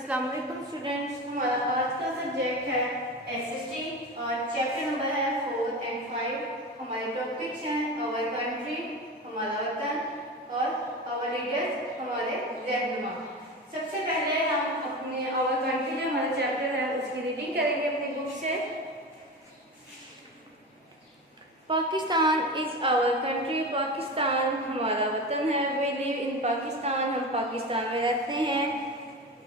अस्सलाम वालेकुम स्टूडेंट्स। हमारा आज का सब्जेक्ट है एसएसटी और चैप्टर नंबर है 4 एंड 5। हमारे टॉपिक्स हैं आवर कंट्री, हमारा वतन, और आवर लीडर्स, हमारे रहनुमा। सबसे पहले हम अपने आवर कंट्री जो हमारा चैप्टर है उसकी रीडिंग करेंगे अपनी बुक से। Pakistan is our country, Pakistan हमारा वतन है। वी लिव इन पाकिस्तान, हम पाकिस्तान में रहते हैं।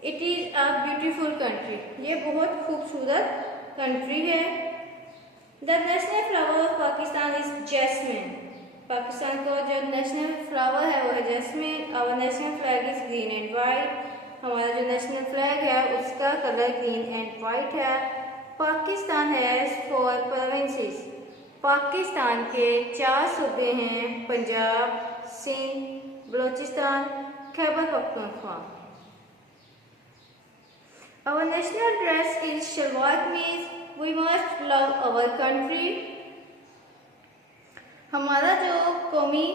It is a beautiful country, ये बहुत खूबसूरत कंट्री है। The national flower of Pakistan is jasmine, Pakistan का जो नेशनल फ्लावर है वो है jasmine. Our national flag is green and white, हमारा जो नेशनल फ्लैग है उसका कलर ग्रीन एंड वाइट है। पाकिस्तान हैज़ 4 प्रोविंसेस, पाकिस्तान के 4 सूबे हैं, Punjab, Sindh, Balochistan, Khyber Pakhtunkhwa. Our national dress is shalwar kameez. We must love our country. हमारा जो कौमी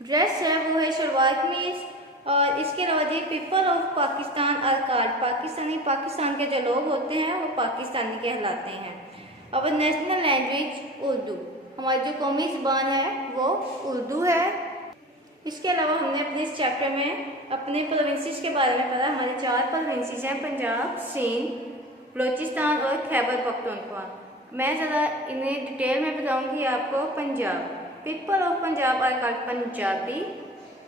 ड्रेस है वो है शलवार कमीज। और इसके अलावा ये people of Pakistan are called, Pakistan के जो लोग होते हैं वो पाकिस्तानी कहलाते हैं। अवर नेशनल लैंग्वेज उर्दू, हमारी जो कौमी ज़ुबान है वो उर्दू है। इसके अलावा हमने अपने इस चैप्टर में अपने प्रोविंसेस के बारे में पढ़ा। हमारे 4 प्रोविंसेस हैं, पंजाब, सिंध, बलूचिस्तान और खैबर पख्तूनख्वा। मैं ज़रा इन्हें डिटेल में बताऊंगी आपको। Punjab, people of Punjab are called Punjabi,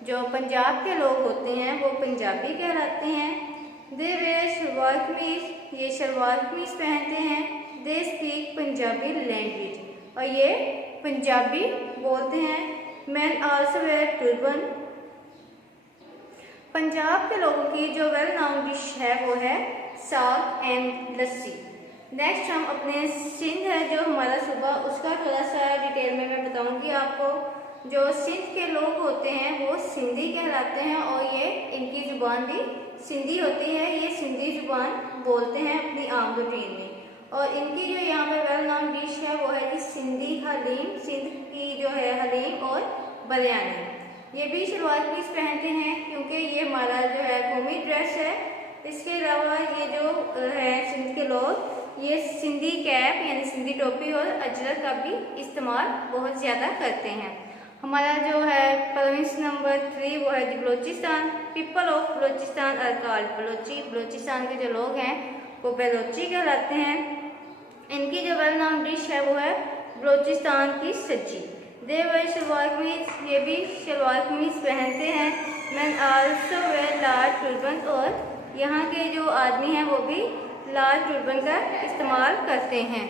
जो पंजाब के लोग होते हैं वो पंजाबी कहलाते हैं। दे वेयर शलवार कमीज, ये शलवार कमीज पहनते हैं। दे स्पीक पंजाबी लैंग्वेज, और ये पंजाबी बोलते हैं। Man also wear turban, Punjab के लोगों की जो वेल नाउन डिश है वो है साग एंड लस्सी। नेक्स्ट हम अपने सिंध है जो हमारा सूबा, उसका थोड़ा सा डिटेल में मैं बताऊंगी आपको। जो सिंध के लोग होते हैं वो सिंधी कहलाते हैं, और ये इनकी ज़ुबान भी सिंधी होती है। ये सिंधी ज़ुबान बोलते हैं अपनी आम रूटीन में। और इनकी जो यहाँ पर वेल नाउन डिश है वो है कि सिंधी हलीम, सिंध की जो है हलीम और बिरयानी। ये भी शलवार कमीज पहनते हैं क्योंकि ये हमारा जो है कौमी ड्रेस है। इसके अलावा ये जो है सिंध के लोग ये सिंधी कैप यानी सिंधी टोपी और अजरक का भी इस्तेमाल बहुत ज़्यादा करते हैं। हमारा जो है प्रोविंस नंबर 3 वो है Balochistan. People of Balochistan are called Balochi, Balochistan के जो लोग हैं वो बलोची कहलाते हैं। इनकी जो वेल नाउन डिश है वो है बलूचिस्तान की सब्जी। दे वेयर शलवार कमीज, ये भी शलवार कमीज पहनते हैं। मैन आल्सो वेयर लाल टर्बन, और यहाँ के जो आदमी हैं वो भी लाल टर्बन का इस्तेमाल करते हैं।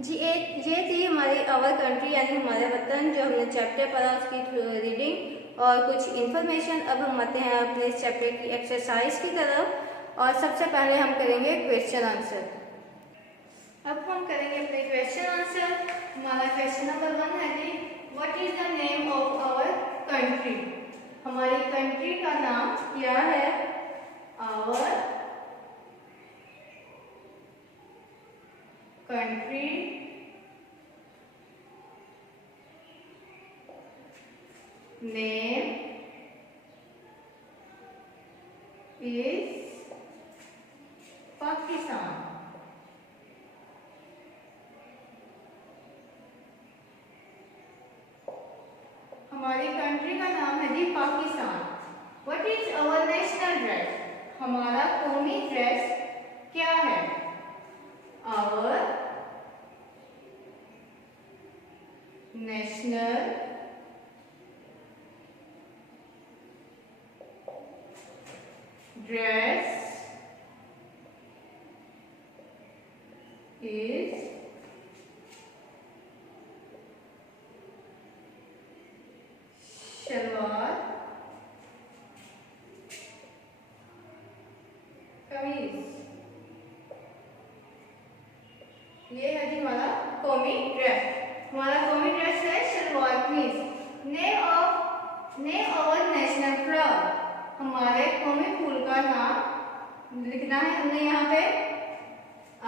जी ये थी हमारी आवर कंट्री यानी हमारे वतन, जो हमने चैप्टर पढ़ा उसकी रीडिंग और कुछ इन्फॉर्मेशन। अब हम आते हैं अपने इस चैप्टर की एक्सरसाइज की तरफ, और सबसे पहले हम करेंगे क्वेश्चन आंसर। अब हम करेंगे अपने क्वेश्चन आंसर। हमारा क्वेश्चन नंबर 1 है कि what is the name of our country, हमारी कंट्री का नाम क्या है। Our country name is Pakistan. हमारी कंट्री का नाम है जी Pakistan. What is our national dress, हमारा कौमी ड्रेस क्या है। Our national dress is shalwar kameez. ये है जी हमारा कौमी ड्रेस। हमारा कौमी ड्रेस है शलवार कमीज। नेम ऑफ नेशनल फ्लावर, हमारे कौमी फूल का नाम लिखना है हमने यहाँ पे।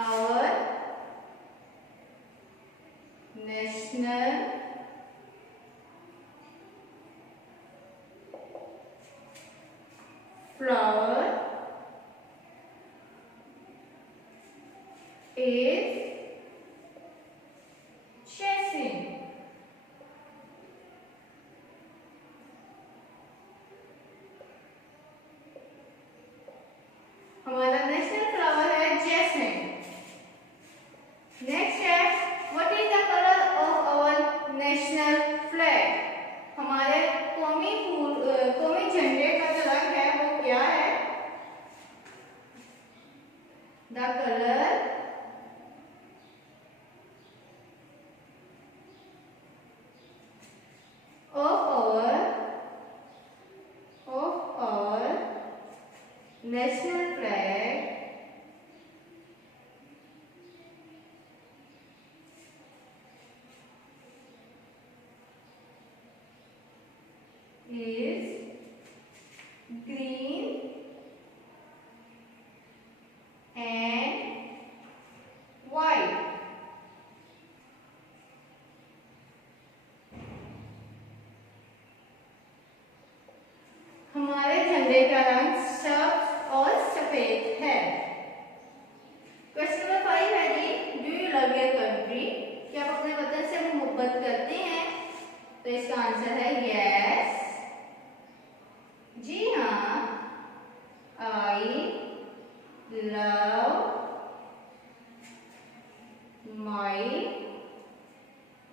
Our national flower is jasmine. हमारा नेशनल फ्लावर है जैस्मिन। नेक्स्ट है what is the colour of our national flag. हमारे कौमी झंडे का जो रंग है वो क्या है? The colour of our national flag is green and white. हमारे झंडे का रंग सब्ज और सफेद है। क्वेश्चन नंबर 5 है जी, do you love your country? क्या आप अपने वतन से मोहब्बत करते हैं? तो इसका आंसर है यस। जी हाँ, आई लव माई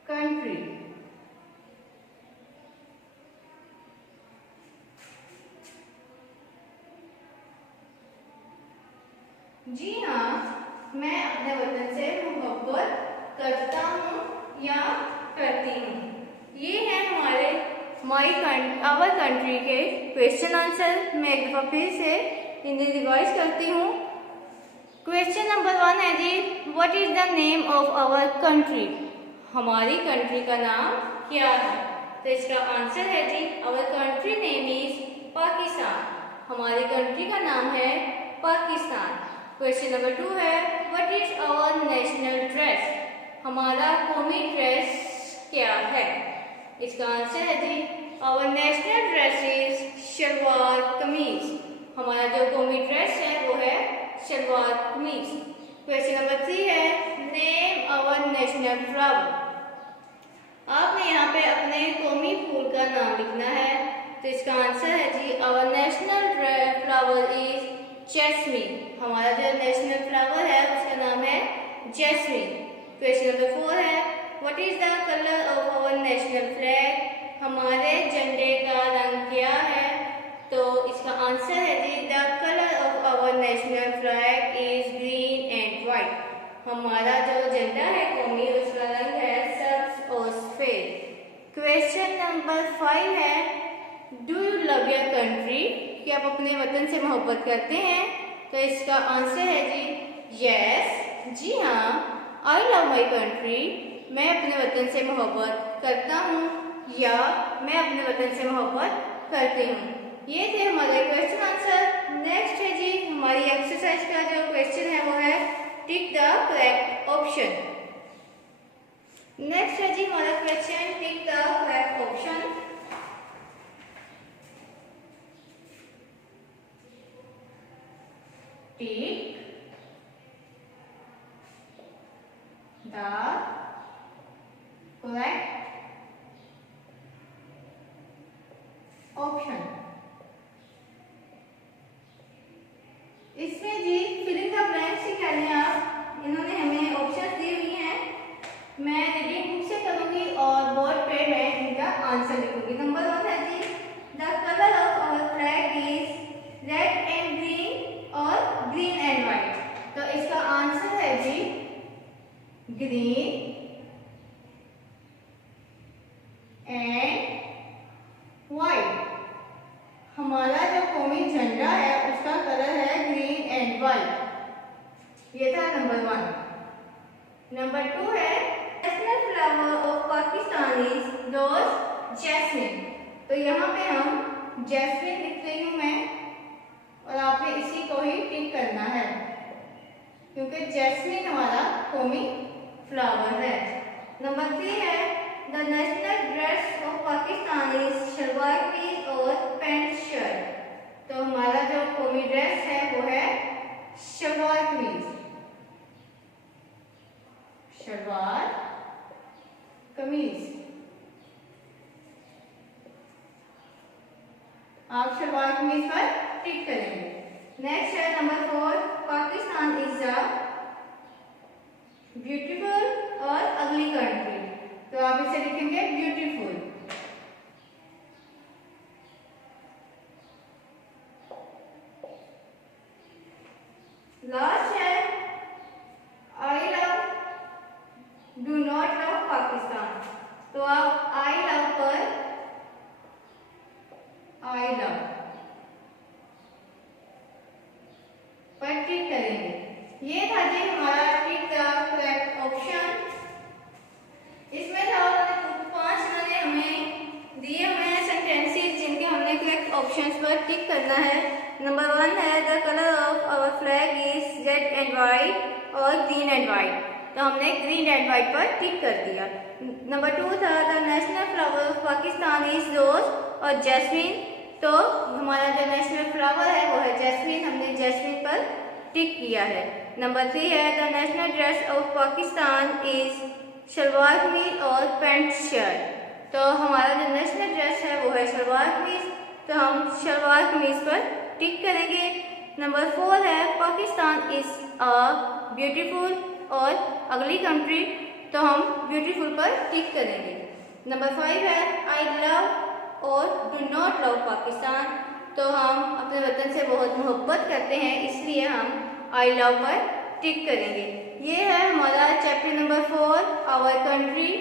कंट्री। जी हाँ, मैं अपने वतन से मोहब्बत करता हूँ या करती हूँ। ये है हमारे आवर कंट्री के क्वेश्चन आंसर। मैं एक दफा फिर से इन्हें रिवाइज करती हूँ। क्वेश्चन नंबर 1 है जी, what is the name of our country? हमारी कंट्री का नाम क्या है? तो इसका आंसर है जी, our country name is Pakistan. हमारी कंट्री का नाम है पाकिस्तान। क्वेश्चन नंबर 2 है, what is our national dress? हमारा कौमी ड्रेस क्या है? इसका आंसर है जी, our national dress is shalwar kameez. हमारा जो कौमी ड्रेस है वो है शलवार कमीज। क्वेश्चन नंबर 3 है, नेम आवर नेशनल फ्लावर। आपने यहाँ पे अपने कौमी फूल का नाम लिखना है। तो इसका आंसर है जी, our national flower is jasmine. हमारा जो नेशनल फ्लावर है उसका नाम है जैस्मिन। क्वेश्चन नंबर 4 है, what is the colour of our national flag? हमारे झंडे का रंग क्या है? तो इसका आंसर है जी, the colour of our national flag is green and white. हमारा जो झंडा है कौमी उसका रंग है सब्ज और सफेद। क्वेश्चन नंबर 5 है, do you love your country? क्या आप अपने वतन से मोहब्बत करते हैं? तो इसका आंसर है जी यस। जी हाँ, आई लव माई कंट्री। मैं अपने वतन से मोहब्बत करता हूँ या मैं अपने वतन से मोहब्बत करती हूँ। ये थे हमारे क्वेश्चन आंसर। नेक्स्ट है जी, हमारी एक्सरसाइज का जो क्वेश्चन है वो है tick the correct option. Next है जी हमारा question, tick the correct option. Tick the correct option. इसमें जी फिलिंग द ब्लैंक्स से क्या लें आप? इन्होंने हमें ऑप्शन दी हुई हैं। मैं रीडिंग बुक से करूंगी और बोर्ड पे मैं इनका आंसर लिखूंगी। नंबर 1 है जी, the colour of our flag is red and green और ग्रीन एंड व्हाइट। तो इसका आंसर है जी ग्रीन एंड व्हाइट। हमारा जो कौमी झंडा है उसका कलर है ग्रीन एंड व्हाइट। ये था नंबर 1। नंबर 2 है, national flower of Pakistan is rose jasmine. तो यहाँ पे हम जैस्मिन लिख रही हूँ मैं और आपने इसी को ही टिक करना है क्योंकि जैस्मिन हमारा कौमी फ्लावर है। नंबर 3 है, the national dress of Pakistan is shalwar kameez और पैंट शर्ट। तो हमारा जो आप शलवार कमीज पर टिक करेंगे। नेक्स्ट है number 4, Pakistan is a beautiful और अगली कंट्री। तो आप इसे लिखेंगे ब्यूटीफुल। लास्ट है I love, do not love Pakistan. तो आप आई लव पर आई लव पर टिक करेंगे। ये था जी हमारा टिक द करेक्ट ऑप्शन। इसमें था 5 उन्होंने हमें दिए हुए हैं सेंटेंसेस जिनके हमने करेक्ट ऑप्शंस पर टिक करना है। नंबर 1 है the colour of our flag is red and white और ग्रीन एंड वाइट। तो हमने ग्रीन एंड वाइट पर टिक कर दिया। नंबर 2 था the national flower of Pakistan is rose और जैस्मीन। तो हमारा जो नेशनल फ्लावर है वो है जैस्मीन, हमने जैस्मीन पर टिक किया है। नंबर 3 है the national dress of Pakistan is shalwar kameez और पैंट शर्ट। तो हमारा जो नेशनल ड्रेस है वो है शलवार कमीज, तो हम शलवार कमीज पर टिक करेंगे। नंबर 4 है पाकिस्तान इज अ ब्यूटीफुल और अगली कंट्री, तो हम ब्यूटीफुल पर टिक करेंगे। नंबर 5 है आई लव और डू नॉट लव पाकिस्तान। तो हम अपने वतन से बहुत मोहब्बत करते हैं, इसलिए हम आई लव पर टिक करेंगे। ये है हमारा चैप्टर नंबर 4 आवर कंट्री,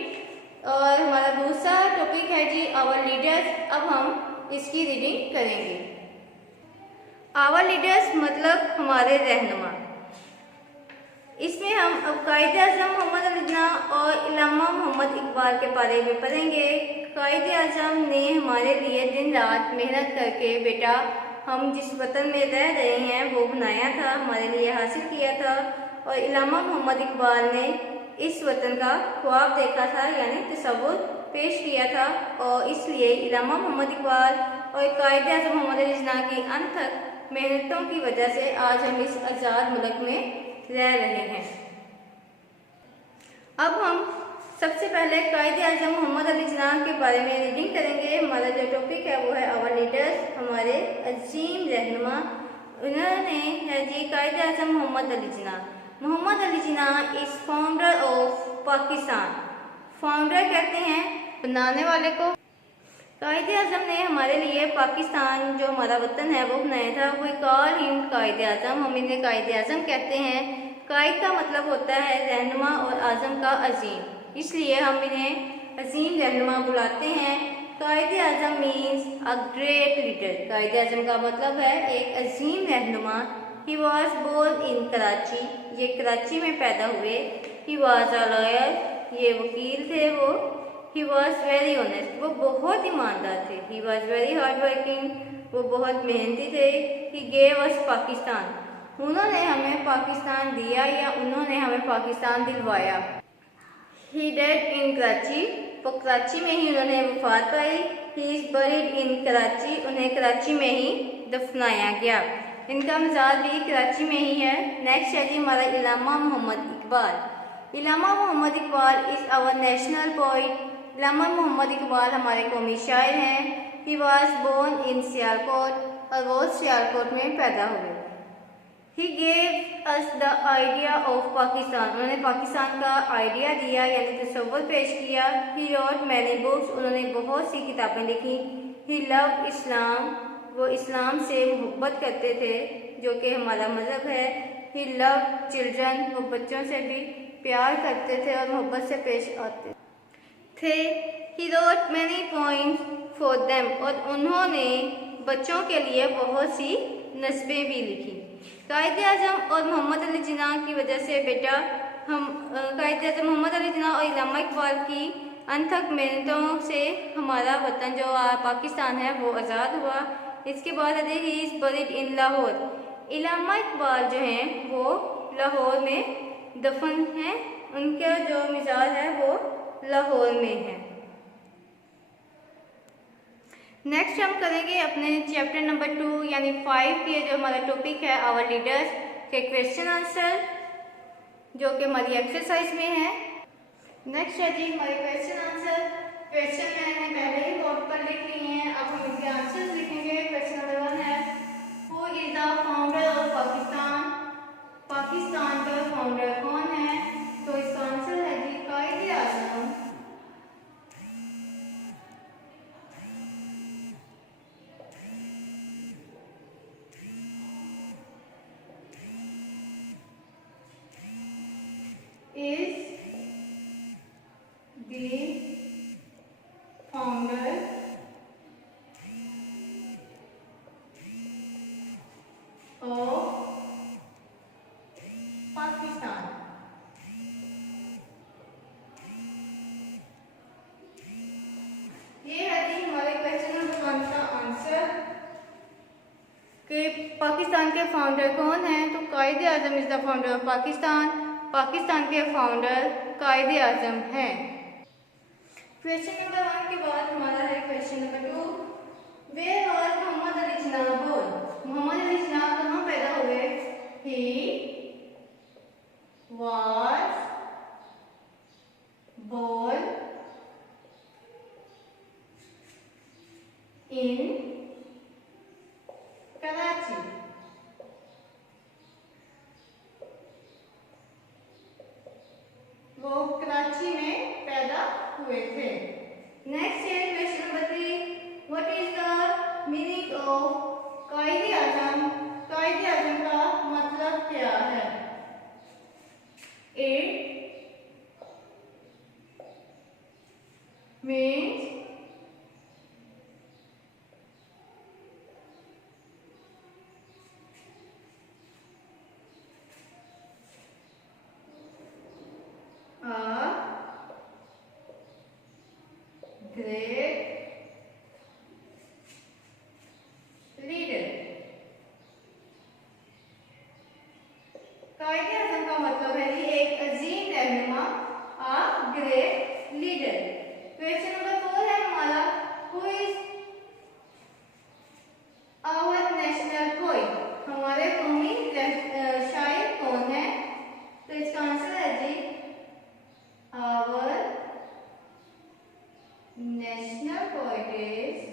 और हमारा दूसरा टॉपिक है जी आवर लीडर्स। अब हम इसकी रीडिंग करेंगे। आवर लीडर्स मतलब हमारे रहनुमा। इसमें हम अब कायदे-ए-आज़म मोहम्मद अली जिन्ना और इल्लामा मोहम्मद इकबाल के बारे में पढ़ेंगे। कायदे-ए-आज़म ने हमारे लिए दिन रात मेहनत करके बेटा हम जिस वतन में रह रहे हैं वो बनाया था, हमारे लिए हासिल किया था। और इल्लामा मोहम्मद इकबाल ने इस वतन का ख्वाब देखा था, यानी तसव्वुर पेश किया था, और इसलिए इल्लामा मोहम्मद इकबाल और कायदे-ए-आज़म मोहम्मद अली जिन्ना की अनथक मेहनतों की वजह से आज हम इस आज़ाद मुल्क में रह रहे हैं। अब हम सबसे पहले कायदे-ए-आज़म मोहम्मद अली जिन्ना के बारे में रीडिंग करेंगे। हमारा जो टॉपिक है वो है आवर लीडर्स, हमारे अजीम रहनुमा। उन्होंने है जी Quaid-e-Azam Mohammad Ali Jinnah. Mohammad Ali Jinnah is founder of Pakistan. Founder कहते हैं बनाने वाले को। कायदे-ए-आज़म ने हमारे लिए पाकिस्तान जो हमारा वतन है वो बनाया था। वो कॉल हिम कायदे-ए-आज़म, हम इन्हें कायदे-ए-आज़म कहते हैं। कायद का मतलब होता है रहनुमा और आज़म का अजीम, इसलिए हम इन्हें अजीम रहनुमा बुलाते हैं। Quaid-e-Azam means a great leader. Quaid-e-Azam का मतलब है एक अजीम रहनुमा। He was born in Karachi, ये कराची में पैदा हुए। ही वॉज अ लॉयर, ये वकील थे वो। ही वॉज वेरी ऑनेस्ट, वो बहुत ईमानदार थे। He was very hard working, वो बहुत मेहनती थे। ही गेव अस पाकिस्तान, उन्होंने हमें पाकिस्तान दिया या उन्होंने हमें पाकिस्तान दिलवाया। ही डेड इन कराची, वो कराची में ही उन्होंने वफात पाई। He is buried in Karachi, उन्हें कराची में ही दफनाया गया। इनका मज़ार भी कराची में ही है। नेक्स्ट है जी हमारा Allama Mohammad Iqbal. Allama Mohammad Iqbal is our national poet. Allama Mohammad Iqbal हमारे कौमी शायर हैं। He was born in Sialkot, और वो सियालकोट में पैदा हुए। He gave us the idea of Pakistan, उन्होंने पाकिस्तान का आइडिया दिया यानी तसव्वुर पेश किया। ही रोट मैनी बुक्स, उन्होंने बहुत सी किताबें लिखी। ही लव इस्लाम, वो इस्लाम से मोहब्बत करते थे जो कि हमारा मज़हब है। ही लव चिल्ड्रन, वो बच्चों से भी प्यार करते थे और मोहब्बत से पेश आते थे। He wrote many poems for them, और उन्होंने बच्चों के लिए बहुत सी नस्बें भी लिखी। कायदे-ए-आज़म और मोहम्मद अली जिन्ना की वजह से बेटा हम कायदे-ए-आज़म मोहम्मद अली जिन्ना और इल्लामा इकबाल की अनथक मेहनतों से हमारा वतन जो पाकिस्तान है वो आज़ाद हुआ। इसके बाद he is buried in Lahore. Allama Iqbal जो हैं वो लाहौर में दफन हैं, उनका जो मज़ार है वो लाहौर में है। नेक्स्ट हम करेंगे अपने चैप्टर नंबर 2 यानी 5 के जो हमारा टॉपिक है आवर लीडर्स के क्वेश्चन आंसर, जो कि हमारी एक्सरसाइज में है। नेक्स्ट है जी हमारे क्वेश्चन आंसर। क्वेश्चन मैंने पहले ही बोर्ड पर लिख लिए हैं, अब हम इनके आंसर्स लिखेंगे। क्वेश्चन नंबर 1 है, who is the founder of Pakistan? Pakistan का फाउंडर कौन है? तो इसका आंसर है जी कायदे आजम। is the founder of Pakistan. ये है जी हमारे क्वेश्चन नंबर 1 का आंसर कि पाकिस्तान के फाउंडर कौन है? तो Quaid-e Azam is the founder of Pakistan. Pakistan के फाउंडर कायदे आजम हैं। क्वेश्चन नंबर 1 के बाद हमारा है question number 2, where was Mohammad Ali Jinnah born? Mohammad Ali Jinnah कहाँ पैदा हुए? He was born in Karachi. वो कराची में पैदा हुए थे। नेक्स्ट है question number 3, what is the meaning of Quaid-e Azam? Quaid-e Azam का मतलब क्या है? It means great leader. Quaid-e Azam का मतलब है जी एक अजीम रहनुमा, a great leader. Question number 4 है हमारा, who is our national poet? हमारे कौमी शायर कौन है? तो इसका आंसर है जी our national poet is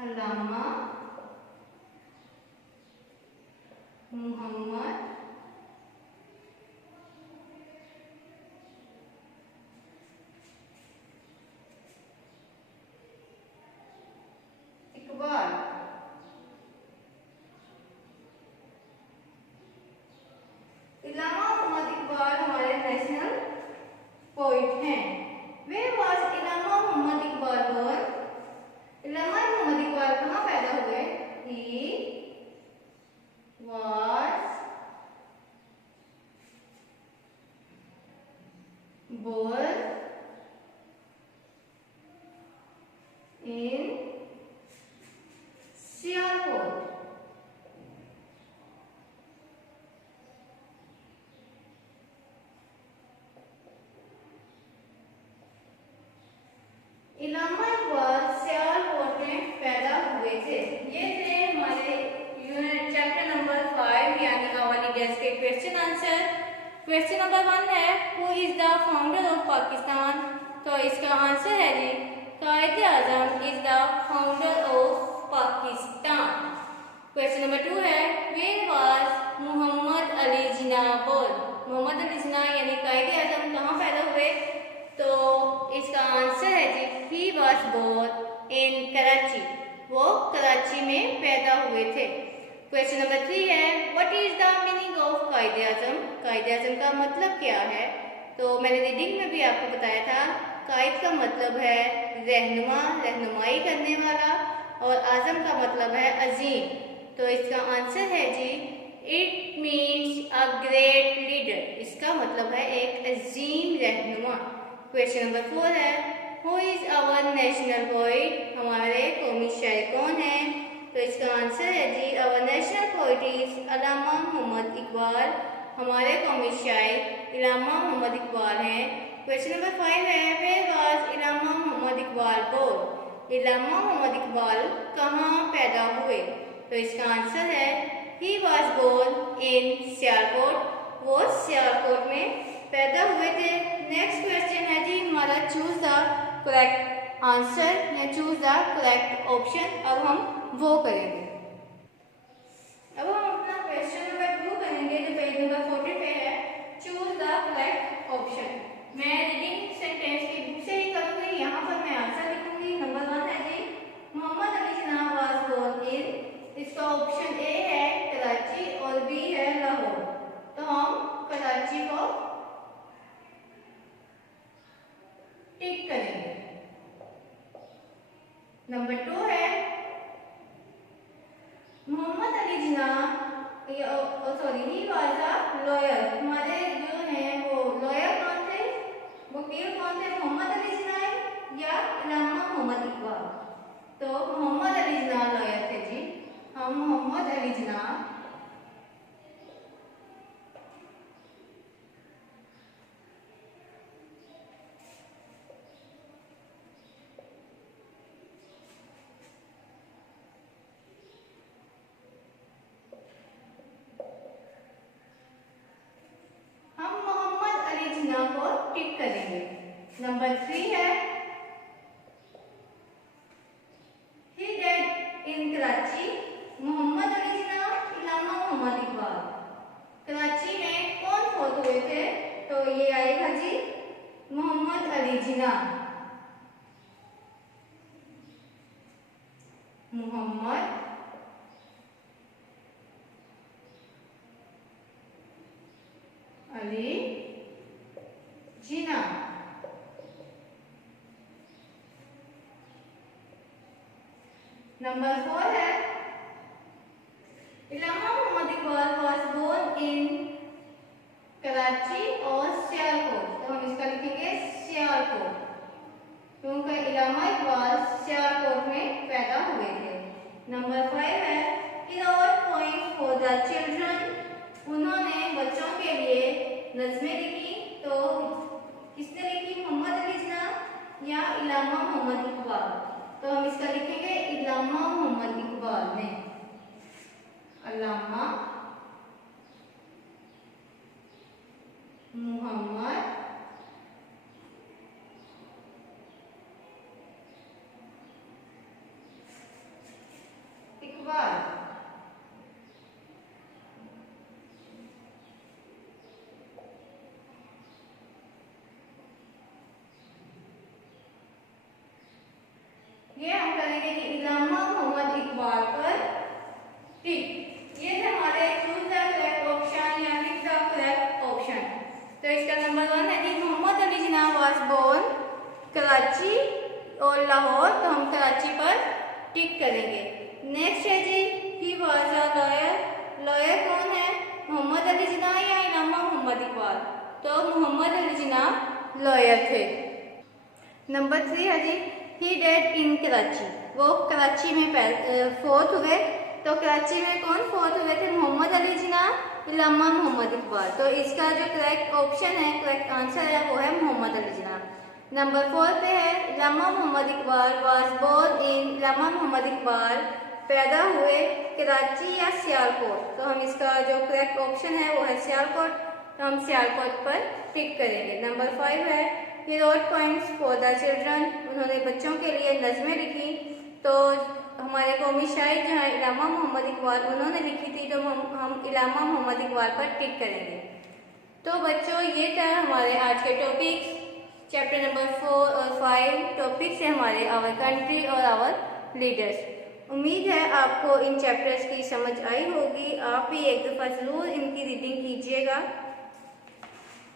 Allama Muhammad Iqbal. Allama Muhammad Iqbal हमारे नेशनल पोएट हैं। Where was Allama Muhammad Iqbal born? Allama Muhammad Iqbal कहाँ पैदा हुए? He was born in Sialkot. Allama Iqbal Sialkot में पैदा हुए थे। ये थे हमारे यूनिट चैप्टर नंबर 5 यानी आवर लीडर्स के क्वेश्चन आंसर। क्वेश्चन नंबर 1 है, who is the founder of Pakistan? तो इसका आंसर है जी Quaid-e Azam is the founder of Pakistan. Question number 2 है, where was Mohammad Ali Jinnah born? Mohammad Ali Jinnah यानी कायदे आजम कहाँ पैदा हुए? तो इसका आंसर है जी he was born in Karachi. वो कराची में पैदा हुए थे। क्वेश्चन नंबर 3 है, what is the meaning of Quaid-e Azam? Quaid-e Azam का मतलब क्या है? तो मैंने रीडिंग में भी आपको बताया था, कायद का मतलब है रहनुमा, रहनुमाई करने वाला, और आजम का मतलब है अजीम। तो इसका आंसर है जी it means a great leader. इसका मतलब है एक अजीम रहनुमा। क्वेश्चन नंबर 4 है, who is our national poet? हमारे कौमी शायर कौन है? तो इसका आंसर है जी our national poet is Allama Mohammad Iqbal. हमारे कौमी शायर अल्लामा मोहम्मद इकबाल हैं। क्वेश्चन नंबर 5 है, where was Allama Mohammad Iqbal born? Allama Mohammad Iqbal कहाँ पैदा हुए? तो इसका आंसर है he was born in Sialkot, वो सियालकोट में पैदा हुए थे। नेक्स्ट क्वेश्चन है जी हमारा, चूज द करेक्ट आंसर या चूज द करेक्ट ऑप्शन। अब हम वो करेंगे। अब हम अपना क्वेश्चन नंबर 2 करेंगे जो पेज नंबर 40 पे है, चूज द करेक्ट ऑप्शन। मैं रीडिंग सेंटेंस की बुक से ही करूंगी, यहाँ पर मैं आंसर लिखूंगी। नंबर 1 है जी मोहम्मद अली जिन्ना वाज बोर्न इन, इसका ऑप्शन ए है कराची और बी है लाहौर, तो हम कराची को टिक करेंगे। नंबर 2 है Mohammad Ali Jinnah sorry he was a lawyer, हमारे जो हैं वो लॉयर कौन थे, वकील कौन थे, मोहम्मद अली जिन्ना या इल्लामा मोहम्मद इकबाल? तो मोहम्मद अली जिन्ना लॉयर थे जी। हम मोहम्मद अली जिन्ना को टिक करेंगे। नंबर 3 है he dead in Karachi, Mohammad Ali Jinnah Allama Mohammad Iqbal, Karachi में कौन फौत हुए थे? तो ये आएगा जी मोहम्मद अली जिन्ना, मोहम्मद अली जिन्ना। नंबर 4 है Allama Mohammad Iqbal was born in Karachi और सियालकोट, तो हम इसका लिखेंगे सियालकोट, क्योंकि इल्लामा इकबाल सियालकोट में पैदा हुए थे। नंबर 5 है he wrote poem for the children, उन्होंने बच्चों के लिए नज़में लिखी, तो किसने लिखी, मोहम्मद अली जिन्ना या इल्लामा मोहम्मद इकबाल? तो हम इसका लिखेंगे इल्लामा मोहम्मद इकबाल ने, इल्लामा मोहम्मद इकबाल। ये हम करेंगे कि इल्लामा मोहम्मद इकबाल पर टिक। ये थे हमारे चूज द करेक्ट ऑप्शन या टिक द करेक्ट ऑप्शन। तो इसका नंबर 1 है कि मोहम्मद अली जिन्ना वाज बोर्न कराची और लाहौर, तो हम कराची पर टिक करेंगे। नेक्स्ट है जी he was a lawyer, lawyer कौन है, मोहम्मद अली जिन्ना या इल्लामा मोहम्मद इकबाल? तो मोहम्मद अली जिन्ना लॉयर थे। नंबर 3 है जी ही डेड इन कराची, वो कराची में फोर्थ हुए, तो कराची में कौन फोर्थ हुए थे, मोहम्मद अली जिन्ना इल्लामा मोहम्मद इकबाल? तो इसका जो करेक्ट ऑप्शन है, करेक्ट आंसर है वो है मोहम्मद अली जिन्ना। नंबर 4 पे है Allama Mohammad Iqbal was born in, Allama Mohammad Iqbal पैदा हुए कराची या सियालकोट? तो हम इसका जो करेक्ट ऑप्शन है वो है सियालकोट, तो हम सियालकोट पर टिक करेंगे। नंबर 5 है he wrote poems for the children, उन्होंने बच्चों के लिए नज़में लिखी, तो हमारे कौमी शायर जो है इल्लामा मोहम्मद इकबाल, उन्होंने लिखी थी, तो हम इल्लामा मोहम्मद इकबाल पर टिक करेंगे। तो बच्चों ये था हमारे आज के टॉपिक्स, चैप्टर नंबर 4 और 5 टॉपिक्स है हमारे आवर कंट्री और आवर लीडर्स। उम्मीद है आपको इन चैप्टर्स की समझ आई होगी। आप भी एक दफ़ा ज़रूर इनकी रीडिंग कीजिएगा।